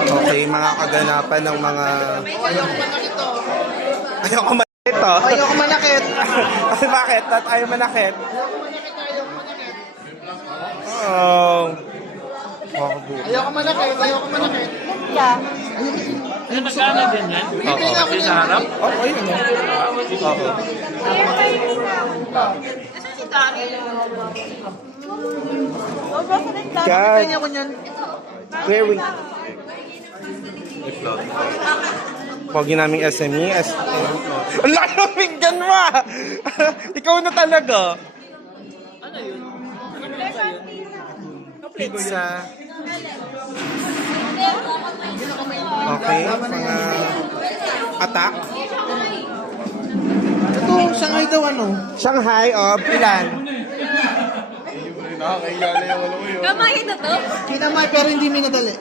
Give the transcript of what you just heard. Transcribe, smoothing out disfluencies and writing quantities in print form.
Okay, mga kaganapan ng mga... Ayoko manakit to. Ayoko manakit to. Ayoko manakit. Ay, bakit? At ayaw manakit? Ayoko manakit. Oh. Makabuti. Ayoko manakit. Ano magkano din yan? Bibili ako Sa harap? Oh, ayun o. Oo. God. Bibili ako niyan. Very. Pogi naming SME. Ang laki ng pinggan mo ah! Ikaw na talaga. Ano yun? Pizza. Okay, mga attack. Ito, Shanghai daw ano? Shanghai, ilan? Kamay na to? Kinamay pero hindi minadali.